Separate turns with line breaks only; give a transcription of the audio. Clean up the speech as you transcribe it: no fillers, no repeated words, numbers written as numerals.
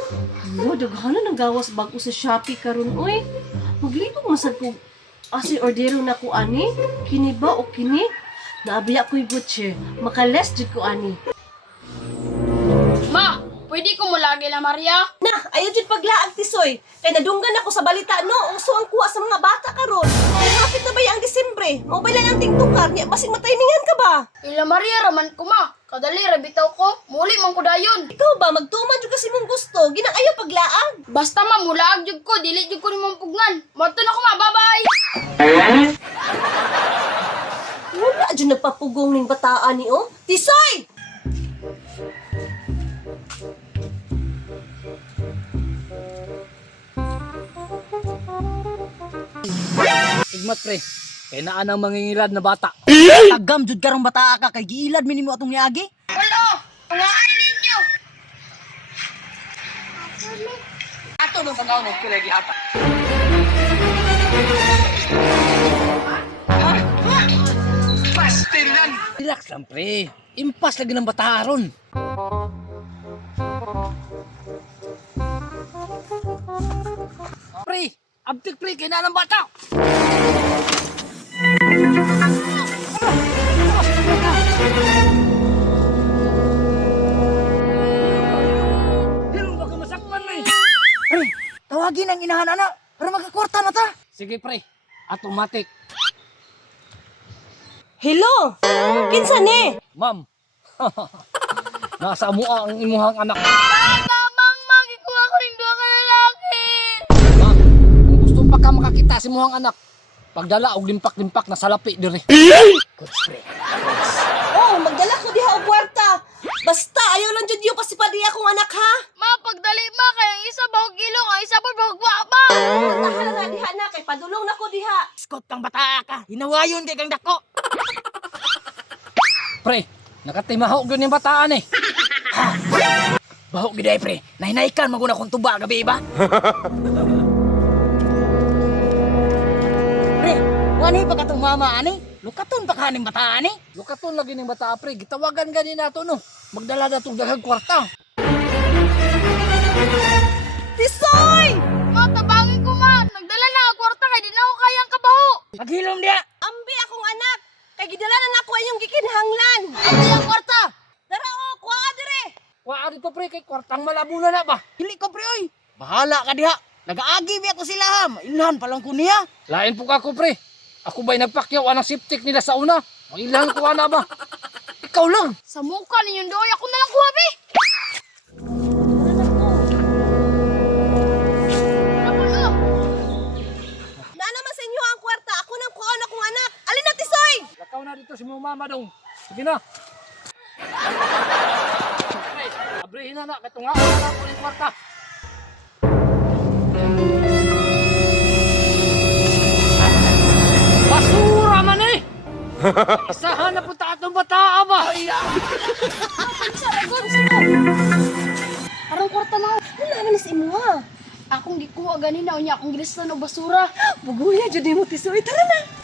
Ano, daghanan ang gawas bago sa Shopee karon oy. Maglibog masad ko asi ordero na ko ani. Kini ba o kini? Naabiya ko'y butcher. Makales jud ko ani.
Ma, pwede ko mulagi la Maria?
Na, ayaw jud paglaag tisoy. Kay nadunggan ako sa balita no, uso ang kuha sa mga bata karon. Ay hapit na ba ang Disyembre? Mobile lang ang tingtukar niya, basig matimingan ka ba?
Ila Maria raman ko ma. Kadali rabitaw ko. Muli man ko dayon.
Ikaw ba magtuman jud kasi mong gusto, ginaayaw paglaag.
Basta ma, mulaag jud ko. Dili jud ko nimong pugnan. Mato na ko ma. Bye-bye.
Wala jud nagpapugong ning bataan ni oh. Tisoy!
Igmat pre, kay naa nang mangingilad na bata.
Tagam jud karong bata ka kay giilad minimo atong niagi.
Wala. Tungaan ninyo.
Ato nung tanaw mo kila gihata. Pastilan. Relax lang pre. Impas lagi ng bata ron. Pre, abtik pre kay naa ng bata. Dilo ba ka masakpan mo?
Pre, tawagin ang inahan ana para makakwarta na ta.
Sige pre, automatic.
Hello! Kinsa ni?
Ma'am. Nasa mua ang imuhang anak.
Mamang, magikuha ko rin doon ka lalaki.
Ma'am, kung gusto pa ka makakita si imuhang anak, pagdala og limpak-limpak na salapi dire. Good pre.
Oh, magdala ko diha og kwarta. Basta ayaw lang jud yung pasipadi akong anak ha.
Ma, pagdali ma, kaya ang isa bahog ilong, ang isa po bahog ba?
Tahan na diha na kay padulong na ko diha.
Skot kang bata ka. Hinawayon kay kang dako.
Pre, nakatimahog yun yung bataan eh.
Bahog giday pre. Nahinaykan maguna kong tuba gabi ba? Pre, wani pa katong mama ani? Lukaton pa kaning bata ani?
Lukaton lagi ng bata pre, gitawagan gani nato no. Magdala na itong daghang kwarta.
Tisoy!
Ma, tabangin ko ma. Nagdala na ako kwarta kaya di na ako kayang kabaho.
Paghilom dia.
Ambi akong anak. Kay gidala na ako yung gikinhanglan.
Ambi ang kwarta.
Dara o, kuha dire.
Waa dito pre, kay kwartang malabuna na ba?
Dili ko pre oy. Bahala ka diha. Nagaagi bi ako sila ha. Mailhan pa lang ko niya.
Lain po ka ko pre. Ako ba'y nagpakyaw anang siptik nila sa una? Mailan ko na ba? Ikaw lang.
Sa mukha ninyong doy, ako na lang kuha, be. Ako na.
Na naman sa inyo ang kwarta. Ako nang kuha akong anak. Alin na, Tisoy!
Lakaw na dito si mong mama dong. Sige na. Pre, abrihin na na. Katunga na ko yung kwarta. Basura man eh! Isahan na punta atong bata ba?
Arang kwarta na.
Wala naman na sa imo ha.
Akong gikuha ganina, unya akong gilistan o basura.
Buguya, jud mo, Tisoy. Tara na.